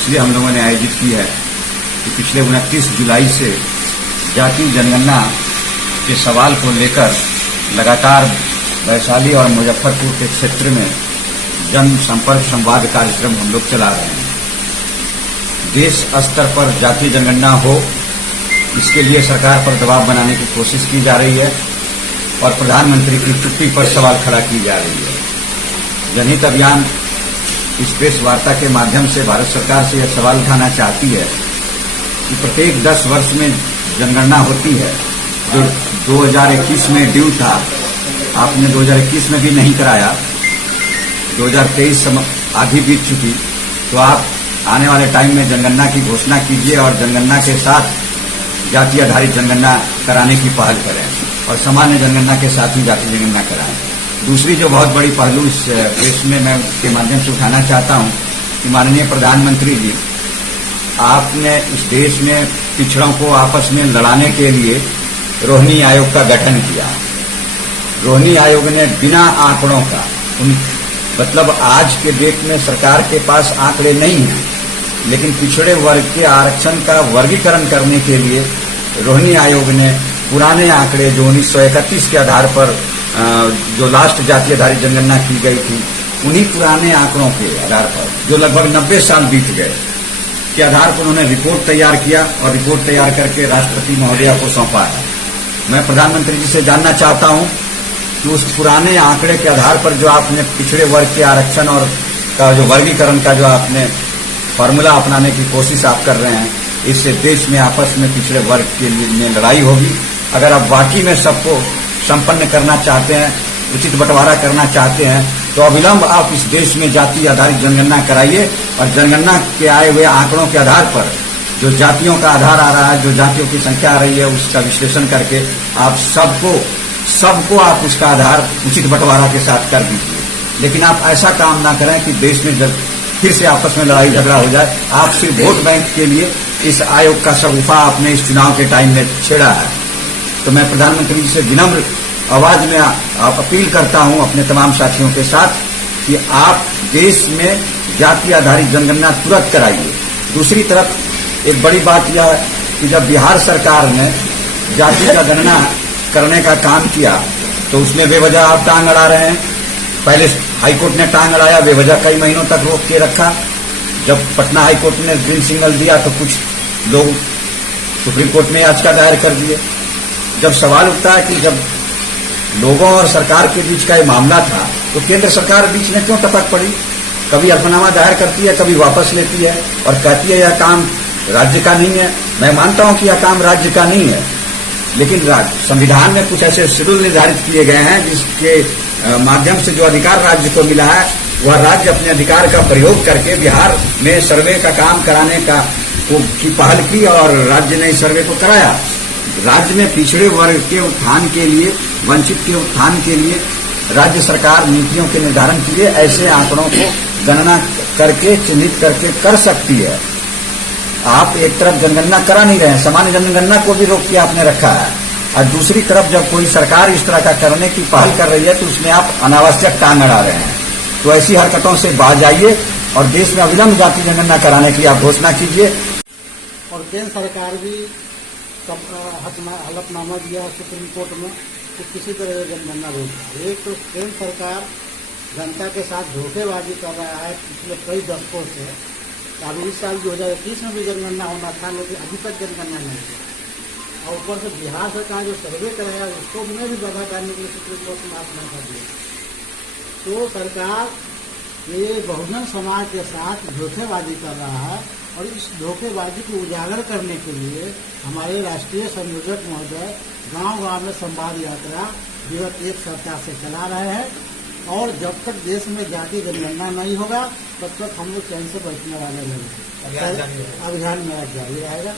इसलिए हम लोगों ने आयोजित की है कि पिछले 29 जुलाई से जाति जनगणना के सवाल को लेकर लगातार वैशाली और मुजफ्फरपुर के क्षेत्र में जन संपर्क संवाद कार्यक्रम हम लोग चला रहे हैं। देश स्तर पर जातीय जनगणना हो, इसके लिए सरकार पर दबाव बनाने की कोशिश की जा रही है और प्रधानमंत्री की चुप्पी पर सवाल खड़ा की जा रही है। जनहित अभियान इस प्रेस वार्ता के माध्यम से भारत सरकार से यह सवाल उठाना चाहती है कि प्रत्येक 10 वर्ष में जनगणना होती है, जो 2021 में ड्यू था, आपने 2021 में भी नहीं कराया, 2023 आधी बीत चुकी, तो आप आने वाले टाइम में जनगणना की घोषणा कीजिए और जनगणना के साथ जाति आधारित जनगणना कराने की पहल करें और सामान्य जनगणना के साथ ही जाति जनगणना कराएं। दूसरी जो बहुत बड़ी पहलू इस प्रेस में मैं के माध्यम से उठाना चाहता हूं कि माननीय प्रधानमंत्री जी, आपने इस देश में पिछड़ों को आपस में लड़ाने के लिए रोहिणी आयोग का गठन किया। रोहिणी आयोग ने बिना आंकड़ों का, मतलब आज के डेट में सरकार के पास आंकड़े नहीं हैं, लेकिन पिछड़े वर्ग के आरक्षण का वर्गीकरण करने के लिए रोहिणी आयोग ने पुराने आंकड़े जो 1931 के आधार पर जो लास्ट जाति आधारित जनगणना की गई थी, उन्हीं पुराने आंकड़ों के आधार पर जो लगभग 90 साल बीत गए के आधार पर उन्होंने रिपोर्ट तैयार किया और रिपोर्ट तैयार करके राष्ट्रपति महोदया को सौंपा है। मैं प्रधानमंत्री जी से जानना चाहता हूं कि उस पुराने आंकड़े के आधार पर जो आपने पिछड़े वर्ग के आरक्षण और का जो वर्गीकरण का जो आपने फॉर्मूला अपनाने की कोशिश आप कर रहे हैं, इससे देश में आपस में पिछड़े वर्ग के लिए लड़ाई होगी। अगर आप वाकई में सबको संपन्न करना चाहते हैं, उचित बंटवारा करना चाहते हैं, तो अविलंब आप इस देश में जाति आधारित जनगणना कराइए और जनगणना के आए हुए आंकड़ों के आधार पर जो जातियों का आधार आ रहा है, जो जातियों की संख्या आ रही है, उसका विश्लेषण करके आप सबको आप उसका आधार उचित बंटवारा के साथ कर दीजिए। लेकिन आप ऐसा काम ना करें कि देश में फिर से आपस में लड़ाई झगड़ा हो जाए। आप सिर्फ वोट बैंक के लिए इस आयोग का शगुफा आपने इस चुनाव के टाइम में छेड़ा है। तो मैं प्रधानमंत्री जी से विनम्र आवाज में आप अपील करता हूं अपने तमाम साथियों के साथ कि आप देश में जाति आधारित जनगणना तुरंत कराइए। दूसरी तरफ एक बड़ी बात यह है कि जब बिहार सरकार ने जाति का गणना करने का काम किया तो उसमें बेवजह आप टांग अड़ा रहे हैं। पहले हाईकोर्ट ने टांग अड़ाया, बेवजह कई महीनों तक रोक के रखा। जब पटना हाईकोर्ट ने ग्रीन सिग्नल दिया तो कुछ लोग सुप्रीम कोर्ट में याचिका दायर कर दिए। जब सवाल उठता है कि जब लोगों और सरकार के बीच का ये मामला था तो केंद्र सरकार बीच में क्यों टपक पड़ी? कभी अल्पनामा दायर करती है, कभी वापस लेती है और कहती है यह काम राज्य का नहीं है। मैं मानता हूं कि यह काम राज्य का नहीं है, लेकिन संविधान में कुछ ऐसे शेड्यूल निर्धारित किए गए हैं जिसके माध्यम से जो अधिकार राज्य को मिला है, वह राज्य अपने अधिकार का प्रयोग करके बिहार में सर्वे का काम कराने की पहल की और राज्य ने इस सर्वे को कराया। राज्य में पिछड़े वर्ग के उत्थान के लिए, वंचित के उत्थान के लिए राज्य सरकार नीतियों के निर्धारण के लिए ऐसे आंकड़ों को गणना करके चिन्हित करके कर सकती है। आप एक तरफ जनगणना करा नहीं रहे हैं, सामान्य जनगणना को भी रोक के आपने रखा है, और दूसरी तरफ जब कोई सरकार इस तरह का करने की पहल कर रही है तो उसमें आप अनावश्यक टांग अड़ा रहे हैं। तो ऐसी हरकतों से बाज आइए और देश में अविलंब जाति जनगणना कराने की आप घोषणा कीजिए। और केंद्र सरकार भी हलफनामा दिया सुप्रीम कोर्ट में कि किसी तरह जनगणना रोक। एक तो केंद्र सरकार जनता के साथ धोखेबाजी कर रहा है पिछले कई दशकों से। अभी इस साल 2021 में भी जनगणना होना था, लेकिन अभी तक जनगणना नहीं हुई। और ऊपर से बिहार सरकार जो सर्वे कराया उसको में भी बाधा डालने के लिए सुप्रीम कोर्ट ने माफ कर दिया। तो सरकार ये बहुजन समाज के साथ धोखेबाजी कर रहा है और इस धोखेबाजी को उजागर करने के लिए हमारे राष्ट्रीय संयोजक महोदय गांव-गांव में संवाद यात्रा विगत एक सप्ताह से चला रहे हैं। और जब तक देश में जाति जनगणना नहीं होगा तब तक हम लोग चैन से बैठने वाले नहीं। अभियान मेरा जारी रहेगा।